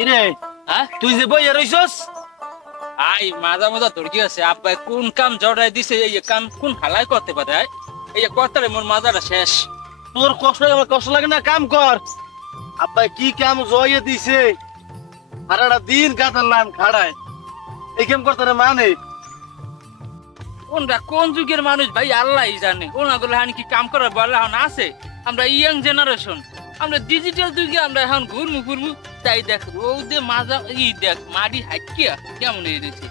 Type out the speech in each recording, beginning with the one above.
কিরে হ্যাঁ তুই যে বইয়া রইছস আই মাজা মাজা তোর কি আছে আব্বাই কোন কাম জড়াই দিছে এই কাম কোন হালাই করতে পারে এই করতে মোর মাজাটা শেষ তোর কষ্ট লাগে আমার কষ্ট লাগে না কাম কর আব্বাই কি কাম জয়ে দিছে সারাটা দিন গাতার লাইন খাড়ায় এই কাম করতে রে মানে কোনটা কোন যুগের মানুষ ভাই আল্লাহই জানে ওনাগুলো হানি কি কাম করার বলা এখন আছে আমরা ইয়াং জেনারেশন আমরা ডিজিটাল যুগে আমরা এখন ঘুরমু তাই দেখ রৌদে মাজা দেখ মাটি হাইকিয়া কেমন হয়ে রয়েছে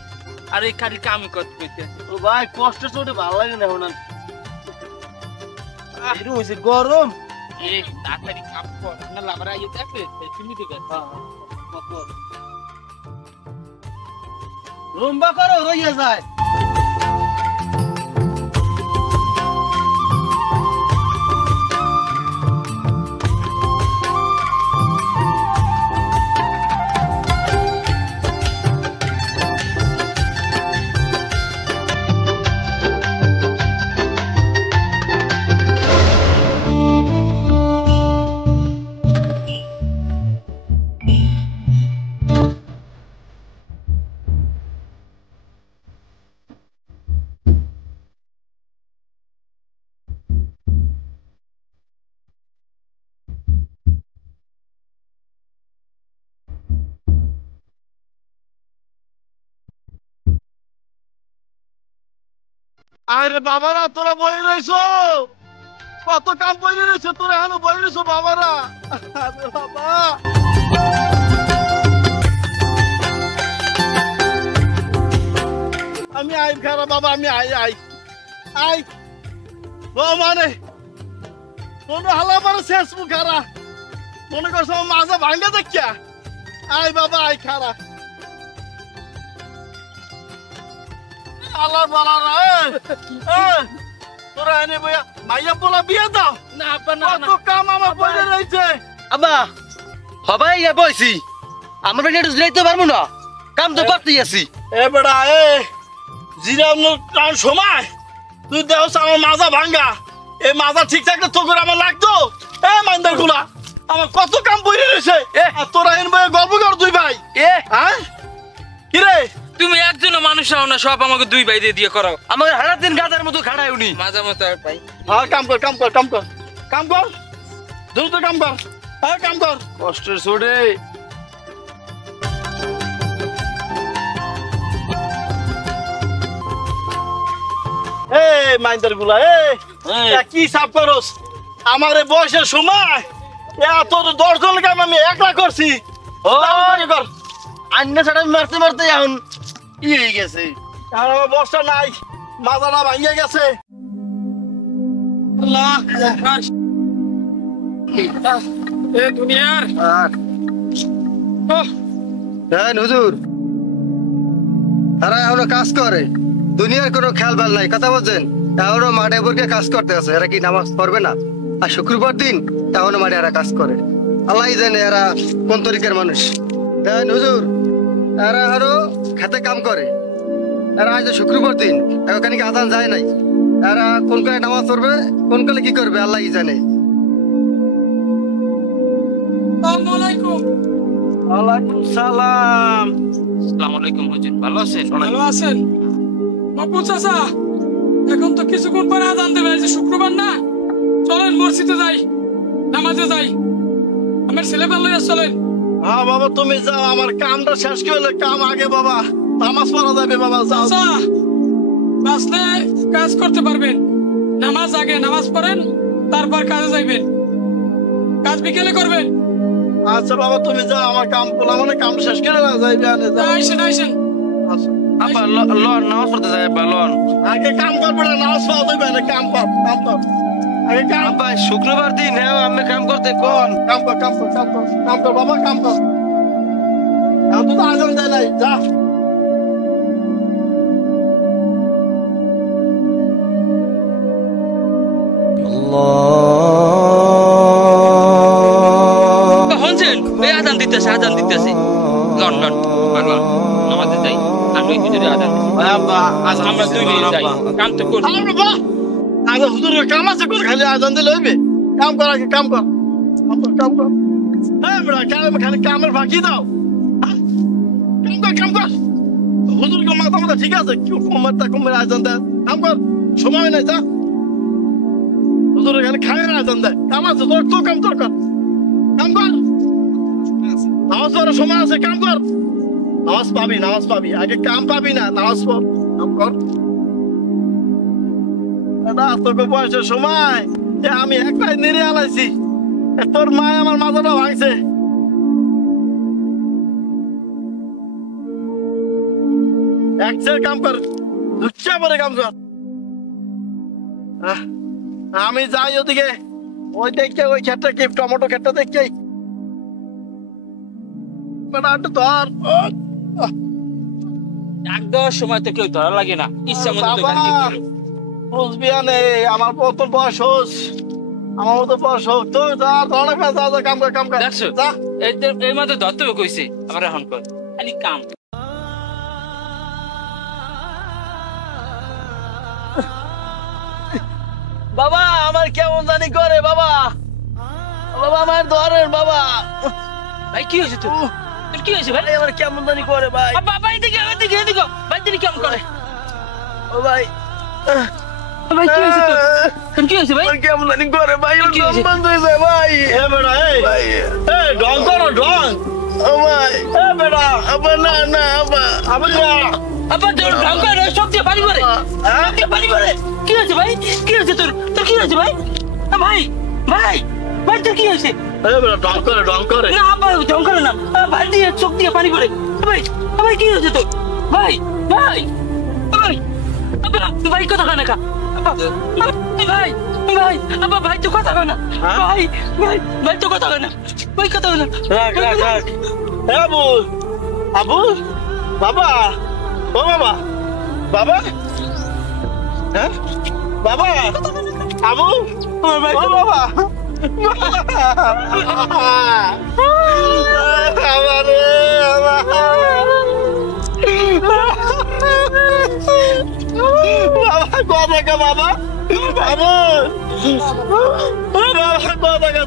আর এই খালি কামই করতে হইতে ও ভাই কষ্ট চোটে ভালো লাগে না এখন এরকম হয়েছে গরম এই তাড়াতাড়ি কাম কর না লাভরা ইয়ে দেখবে তুমি দিবে লম্বা করো রইয়া যায় আরে বাবারা তোরা বই রইছো কত কাম বই রইছো তোরা এখনো বই রইছো বাবারা আরে বাবা আমি আই খারা বাবা আমি আই ও মানে কোন হালা মারে শেষ মুখারা মনে করছো মাঝে ভাঙ্গা দেখিয়া আই বাবা আই খারা আল্লাহ বালা তোরা এনে বইয়া মাইয়া বলা বিয়ে দাও না আব্বা না কত কাম আমার বইরে রইছে আব্বা হবাই ইয়া বইছি আমরা নেট যাইতে পারবো না কাম তো করতেই আছি এ বেড়া এ জিরানোর টান সময় তুই দেহস আমার মাজা ভাঙ্গা এই মাজা ঠিক থাকলে তো করে আমার লাগতো এ মাইন্দার গুলা আমার কত কাম বইরে রইছে আর তোরা এনে বইয়া গল্প কর দুই ভাই হ্যাঁ কিরে তুমি একজন মানুষ হও না সব আমাকে দুই ভাই দিয়ে করো আমার সারা দিন গাদার মতো খাড়ায় উনি মাজা মতো আর ভাই হ্যাঁ কাম কর দ্রুত কাম কর হ্যাঁ কাম কর কষ্টের ছোড়ে মাইন্দার গুলা কি সাপ করস আমার বয়সের সময় এত 10 জন কাম আমি একলা করছি ও কর আন্না ছাড়া মারতে মারতে এখন ই হয়ে গেছে আর আমার বর্ষা নাই মাথাটা ভাঙিয়ে গেছে আল্লাহ এ দুনিয়ার হ্যাঁ হুজুর তারা এখনো কাজ করে দুনিয়ার কোনো খেয়াল ভাল নাই কথা বলছেন এখনো মাঠে বসে কাজ করতে আছে এরা কি নামাজ পড়বে না আর শুক্রবার দিন এখনো মাঠে এরা কাজ করে আল্লাহ জানে এরা কোন তরিকার মানুষ হ্যাঁ হুজুর এরা আরো খেতে কাম করে এরা আজ শুক্রবার দিন ওখানে কি আজান যায় নাই এরা কোন কালে নামাজ পড়বে কোন কালে কি করবে আল্লাহ জানে ওয়ালাইকুম সালাম আসসালামু আলাইকুম হুজুর ভালো আছেন ভালো আছেন মাহবুব চাচা এখন তো কিছুক্ষণ পরে আজান দেবে যে শুক্রবার না চলেন মসজিদে যাই নামাজে যাই আমার ছেলে ভালো চলেন হ্যাঁ বাবা তুমি যাও আমার কামটা শেষ করলে কাম আগে বাবা নামাজ পড়া যাবে বাবা যাও চাচা বাঁচলে কাজ করতে পারবেন নামাজ আগে নামাজ পড়েন তারপর কাজে যাইবেন কাজ বিকেলে করবেন আচ্ছা বাবা তুমি যাও আমার কাম পোলা মানে কাম শেষ করে না যাইবে আনে যাও আইসেন আইসেন আচ্ছা আব্বা লন নামাজ পড়তে যায় আব্বা লন আগে কাম করবে না নামাজ পড়া যাবে না কাম কর আগে কাম আব্বা শুক্রবার দিন হ্যাঁ আমি কাম করতে কোন কাম কর বাবা কাম কর এখন তো আজান দেয় নাই যা শুনছেন এই আজান দিতেছে লন নামাজে যাই আমি হুজুরে আজান আমরা দুই ভাই যাই কাম তো করি আগে হুজুরের কাম আছে কোন খালি আজান দিলে হইবে কাম কর আগে কাম কর হ্যাঁ বেড়া খালি কামের ফাঁকি দাও কাম কর হুজুর কে মাথা মাথা ঠিক আছে কি কুমার আয়োজন দেয় কাম কর সময় নাই যা হুজুর এখানে খায়ের আয়োজন দেয় কাম আছে তোর তো কাম তোর কর কাম কর নামাজ পড়ার সময় আছে কাম কর নামাজ পাবি আগে কাম পাবি না নামাজ পড় কাম কর তোকে বয়সের সময় আমি একটাই নেড়ে আলাইছি তোর মা আমার মাথাটা ভাঙছে একচের কাম কর দুচ্ছা পরে কাম কর আমি যাই ওদিকে ওই দেখে ওই ক্ষেতটা কি টমেটো ক্ষেতটা দেখে ধর ডাক দেওয়ার সময় তো কেউ ধরা লাগে না ইচ্ছা মতো তো গান করে বুঝবি আনে আমার মতো বয়স হোস আমার মতো বয়স হোক তো যা ধরে যা কাম কর দেখছো যা এই মাত্র ধরতে কইছে আবার এখন কর খালি কাম বাবা আমার কেমন জানি করে বাবা আমার ধরেন বাবা ভাই কি হয়েছে তোর তোর কি হয়েছে ভাই আমার কেমন জানি করে ভাই ভাই এদিকে ভাই দিদি কেমন করে ও ভাই ভাই কি হয়েছে তোর তোর কি হয়েছে ভাই আমার কেমন জানি করে ভাই কি হয়েছে? বন্ধ হয়ে যায় ভাই এ বেড়া ভাই ঢং করো ঢং ও ভাই বেড়া আবার না আবার না আবার তোর ঢঙ্কা রে সব দিয়ে পানি করে পানি করে কি হয়েছে ভাই কি হয়েছে তোর তোর কি হয়েছে ভাই ভাই তোর কি হয়েছে বেড়া ঢং করে না আবার ঢঙ্কা না ভাই দিয়ে চোখ দিয়ে পানি করে ভাই কি হয়েছে তোর ভাই ভাই কথা কয় না কা ভাই তো কথা কয় না ভাই তো কথা কয় না ভাই কথা কয় না রাখ আবু বাবা ও বাবা হ্যাঁ বাবা আবু ও বাবা বাবা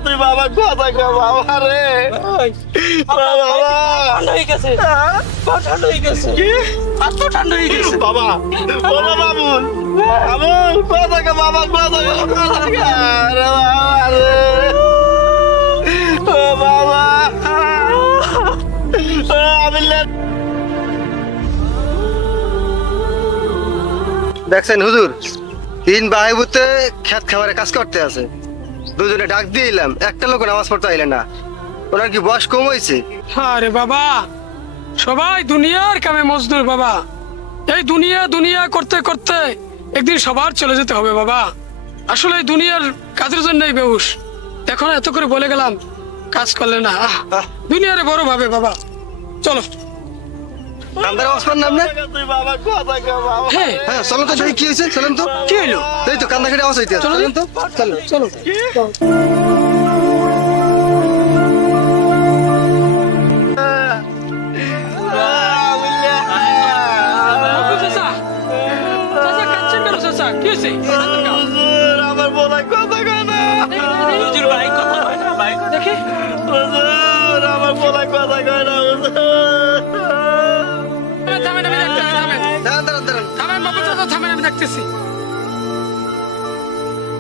তুই বাবা কথা বাবা রে ঠান্ডা হয়ে গেছে ঠান্ডা হয়ে গেছে বাবা বাবু কথা বাবা বাবা দেখছেন হুজুর 3 ভাই বুতে খেত খাবারে কাজ করতে আছে দুজনে ডাক দিয়ে এলাম একটা লোক নামাজ পড়তে আইলে না ওনার কি বয়স কম হয়েছে আরে বাবা সবাই দুনিয়ার কামে মজদুর বাবা এই দুনিয়া করতে করতে একদিন সবার চলে যেতে হবে বাবা আসলে এই দুনিয়ার কাজের জন্যই বেহুশ এখন এত করে বলে গেলাম কাজ করলে না দুনিয়ারে বড় ভাবে বাবা চলো নামদার ওসমান নাম না তুই বাবা কথা বাবা হ্যাঁ হ্যাঁ চলো তো দেখি কি হয়েছে চলেন তো কি হলো এই তো কান্দা কেটে আওয়াজ হইতে আছে। চলেন তো চলো চাচা কাঁদছেন কেন চাচা কি হয়েছে আমার বলা কথা কয় না হুজুর ভাই কথা কয় না ভাই দেখি আমার বলা কথা কয় না থামেন আমি দেখতেছি দাঁড়ান থামেন বাবু চাচা থামেন আমি দেখতেছি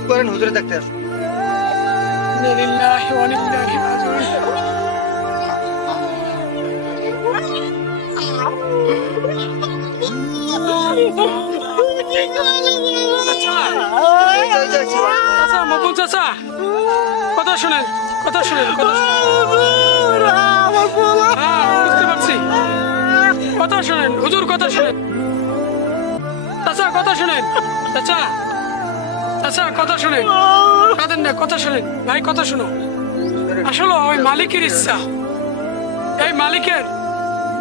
করেন হুজুরে দেখতে আছে লিল্লাহি ওয়া ইন্না ইলাইহি রাজিউন চাচা মকবুল চাচা কথা শুনেন বুঝতে পারছি কথা শুনেন হুজুর কথা শুনেন চাচা কথা শুনেন চাচা কথা শুনেন কাঁদেন না কথা শুনেন ভাই কথা শুনো আসলে ওই মালিকের ইচ্ছা এই মালিকের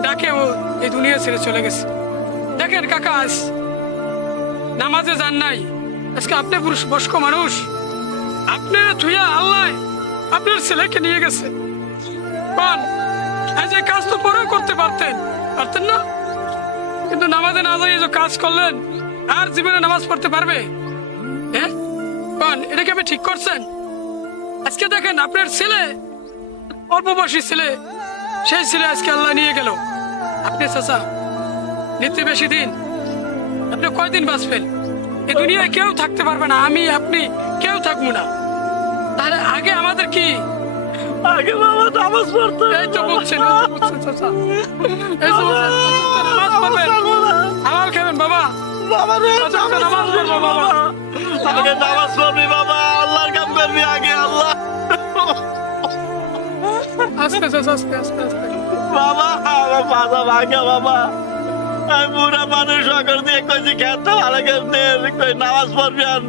ডাকে ও এই দুনিয়া ছেড়ে চলে গেছে দেখেন কাকা আজ নামাজে যান নাই আজকে আপনি পুরুষ বয়স্ক মানুষ আপনার থুইয়া আল্লাহ আপনার ছেলেকে নিয়ে গেছে কোন এই যে কাজ তো পরেও করতে পারতেন না কিন্তু নামাজে না যাই যে কাজ করলেন আর জীবনে নামাজ পড়তে পারবে হ্যাঁ কোন এটা কি আপনি ঠিক করছেন আজকে দেখেন আপনার ছেলে অল্প বয়সী ছেলে সেই ছেলে আজকে আল্লাহ নিয়ে গেল আপনি চাচা নিতে বেশি দিন, আপনি কয়দিন বাঁচবেন? এই দুনিয়ায় কেউ থাকতে পারবে না, আমি আপনি কেউ থাকবো না। তাহলে আগে আমাদের কি? আগে বাবা নামাজ পড়তে এই তো বলছেন, চাচা এই তো বলছেন, নামাজ পড়বেন, হালাল খাবেন বাবা। বাবা রে চাচা, নামাজ পড়বো বাবা। আগে নামাজ পড়বি বাবা, আল্লাহর কাম করবি আগে। আল্লাহ আস্তে চাচা, আস্তে আস্তে আস্তে। বাবা আমার মাথা ভাঙা বাবা। আমি বুড়া মানুষ সকল দিয়ে কইছি খেতে ভালো করতে কই নামাজ পড়বি আর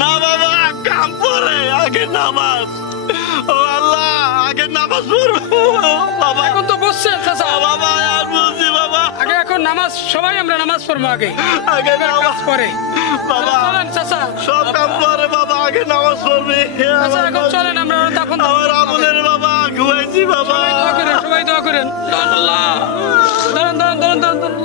না বাবা, কাম পড়ে আগে নামাজ। ও আল্লাহ আগে নামাজ পড়বো বাবা। এখন তো বুঝছেন চাচা বাবা আর বুঝছি বাবা। আগে এখন নামাজ, সবাই আমরা নামাজ পড়বো আগে, আগে নামাজ পরে বাবা। চলেন চাচা, সব কাম করে বাবা, আগে নামাজ পড়বি। আচ্ছা এখন চলেন আমরা তখন আমার আমলের বাবা ঘুমাইছি বাবা। দোয়া করেন, সবাই দোয়া করেন। দাঁড়ান দাঁড়ান দাঁড়ান দাঁড়ান দাঁড়ান।